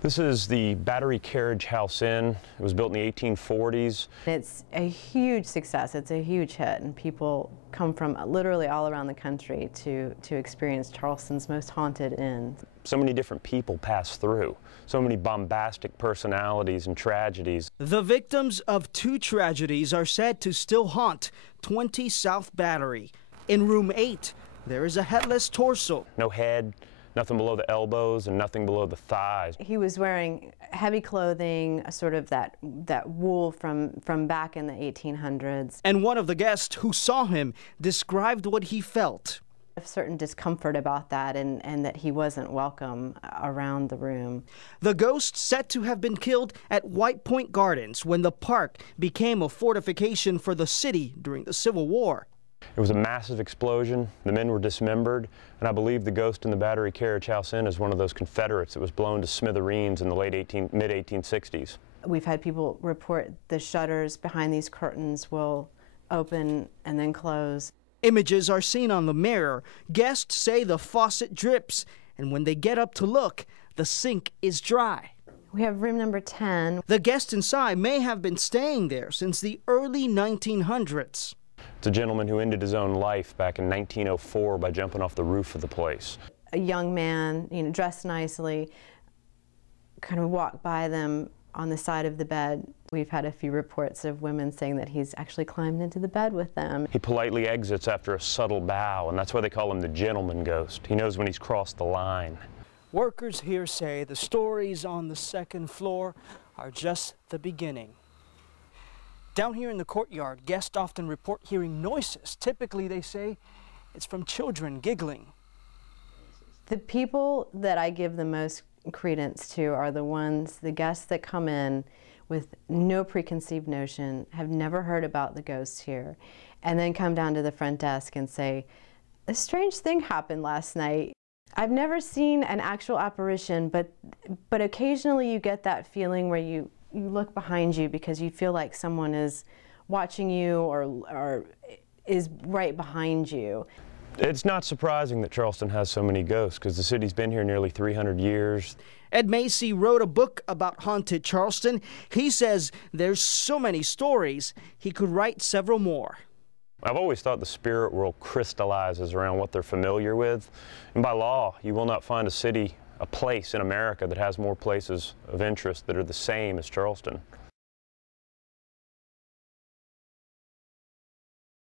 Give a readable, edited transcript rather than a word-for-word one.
This is the Battery Carriage House Inn. It was built in the 1840s. It's a huge success. It's a huge hit, and people come from literally all around the country to experience Charleston's most haunted inn. So many different people pass through, so many bombastic personalities and tragedies. The victims of 2 tragedies are said to still haunt 20 South Battery. In room 8, there is a headless torso. No head, nothing below the elbows, and nothing below the thighs. He was wearing heavy clothing, sort of that wool from back in the 1800s. And one of the guests who saw him described what he felt. A certain discomfort about that, and that he wasn't welcome around the room. The ghost said to have been killed at White Point Gardens when the park became a fortification for the city during the Civil War. It was a massive explosion. The men were dismembered, and I believe the ghost in the Battery Carriage House Inn is one of those Confederates that was blown to smithereens in the mid-1860s. We've had people report the shutters behind these curtains will open and then close. Images are seen on the mirror. Guests say the faucet drips, and when they get up to look, the sink is dry. We have room number 10. The guests inside may have been staying there since the early 1900s. It's a gentleman who ended his own life back in 1904 by jumping off the roof of the place. A young man, dressed nicely, kind of walked by them on the side of the bed. We've had a few reports of women saying that he's actually climbed into the bed with them. He politely exits after a subtle bow, and that's why they call him the gentleman ghost. He knows when he's crossed the line. Workers here say the stories on the 2nd floor are just the beginning. Down here in the courtyard, guests often report hearing noises. Typically, they say it's from children giggling. The people that I give the most credence to are the guests that come in with no preconceived notion, have never heard about the ghosts here, and then come down to the front desk and say, a strange thing happened last night. I've never seen an actual apparition, but occasionally you get that feeling where you look behind you because you feel like someone is watching you or is right behind you. It's not surprising that Charleston has so many ghosts because the city's been here nearly 300 years. Ed Macy wrote a book about haunted Charleston. He says there's so many stories, he could write several more. I've always thought the spirit world crystallizes around what they're familiar with. And by law, you will not find a place in America that has more places of interest that are the same as Charleston.